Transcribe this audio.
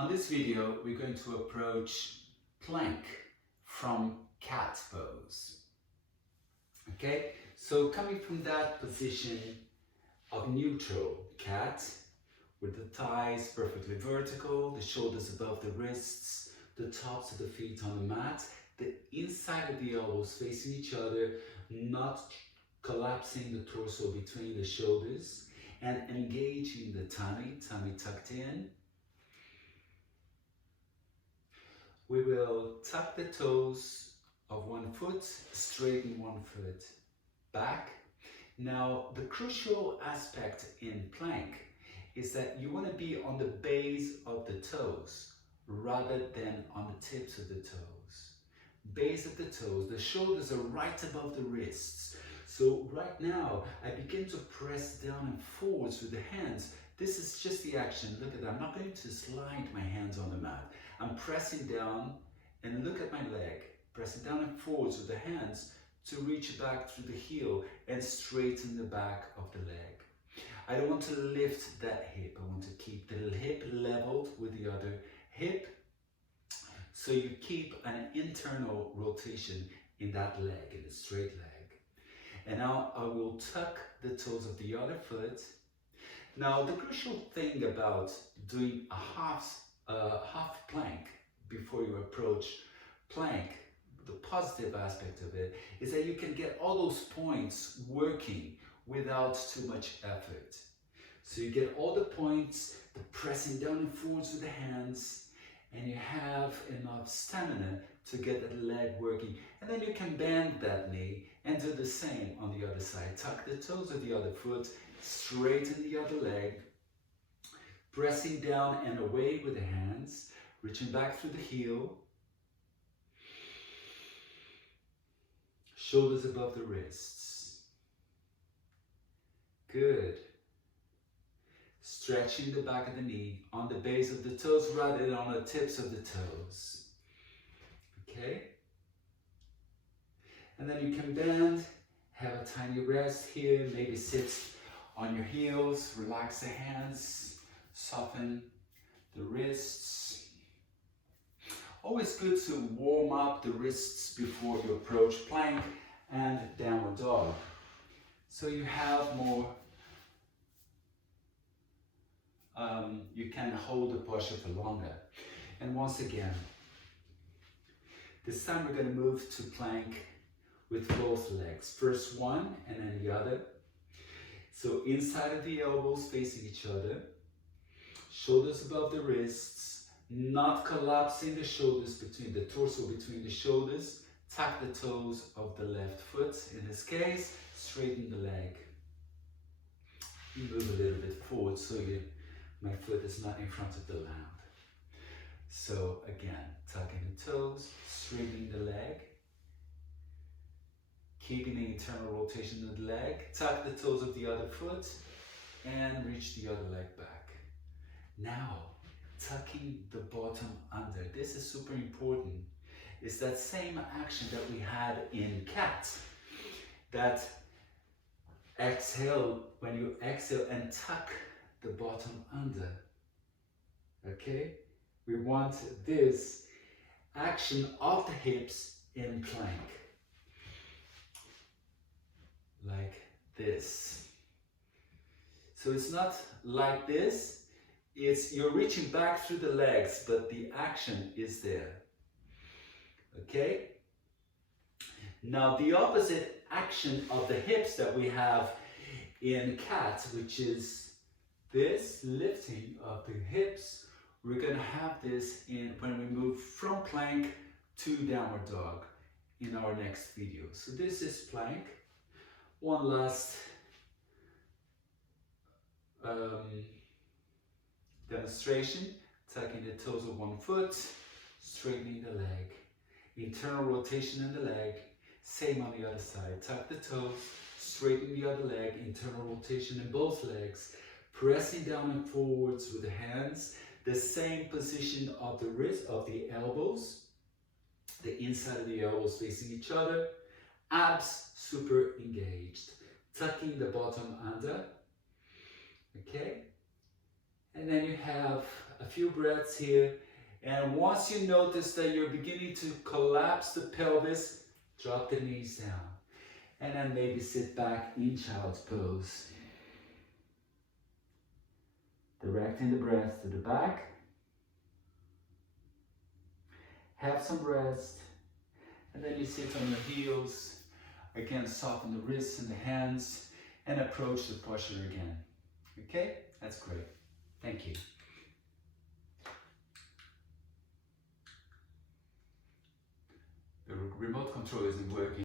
On this video, we're going to approach plank from cat pose. Okay, so coming from that position of neutral cat, with the thighs perfectly vertical, the shoulders above the wrists, the tops of the feet on the mat, the inside of the elbows facing each other, not collapsing the torso between the shoulders, and engaging the tummy tucked in. We will tuck the toes of one foot, straighten one foot back. Now, the crucial aspect in plank is that you want to be on the base of the toes rather than on the tips of the toes. Base of the toes, the shoulders are right above the wrists. So right now, I begin to press down and forwards with the hands. This is just the action. Look at that. I'm not going to slide my hands on the mat. I'm pressing down and look at my leg. Pressing down and forwards with the hands to reach back through the heel and straighten the back of the leg. I don't want to lift that hip. I want to keep the hip leveled with the other hip. So you keep an internal rotation in that leg, in the straight leg. And now I will tuck the toes of the other foot. Now the crucial thing about doing a half plank before you approach plank, the positive aspect of it is that you can get all those points working without too much effort. So you get all the points, the pressing down and forwards with the hands, and you have enough stamina to get that leg working. And then you can bend that knee and do the same on the other side. Tuck the toes of the other foot, straighten the other leg, pressing down and away with the hands, reaching back through the heel, shoulders above the wrists. Good. Stretching the back of the knee on the base of the toes rather than on the tips of the toes. Okay? And then you can bend, have a tiny rest here, maybe sit on your heels, relax the hands, soften the wrists. Always good to warm up the wrists before you approach plank and downward dog. So you have more, you can hold the posture for longer. And once again, this time we're going to move to plank with both legs. First one and then the other. So inside of the elbows facing each other, shoulders above the wrists, not collapsing the shoulders between the torso between the shoulders. Tuck the toes of the left foot. In this case, straighten the leg. Move a little bit forward so my foot is not in front of the lamp. So again, tucking the toes, straightening the leg, keeping the internal rotation of the leg. Tuck the toes of the other foot and reach the other leg back. Now, tucking the bottom under. This is super important. It's that same action that we had in cat. That exhale, when you exhale and tuck the bottom under. Okay? We want this action of the hips in plank. Like this. So it's not like this. It's you're reaching back through the legs, but the action is there. Okay? Now the opposite action of the hips that we have in cat, which is this lifting of the hips, we're going to have this in when we move from plank to downward dog in our next video. So this is plank. One last demonstration, tucking the toes of one foot, straightening the leg, internal rotation in the leg, same on the other side, tuck the toes, straighten the other leg, internal rotation in both legs, pressing down and forwards with the hands, the same position of the wrist, of the elbows, the inside of the elbows facing each other, abs super engaged, tucking the bottom under, okay? And then you have a few breaths here. And once you notice that you're beginning to collapse the pelvis, drop the knees down. And then maybe sit back in child's pose. Directing the breath to the back. Have some rest. And then you sit on your heels. Again, soften the wrists and the hands. And approach the posture again. Okay? That's great. Thank you. The remote control isn't working.